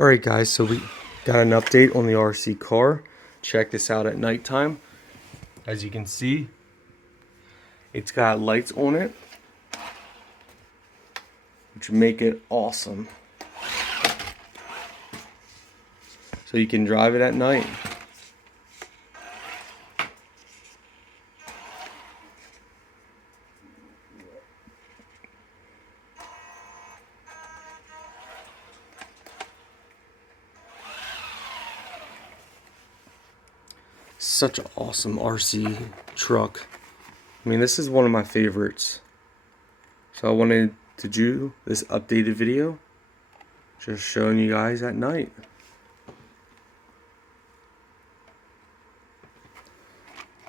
Alright guys, so we got an update on the RC car. Check this out at nighttime. As you can see, it's got lights on it, which make it awesome. So you can drive it at night. Such an awesome RC truck. I mean, this is one of my favorites. So I wanted to do this updated video, just showing you guys at night.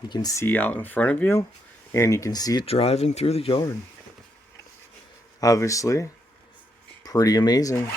You can see out in front of you, and you can see it driving through the yard. Obviously, pretty amazing.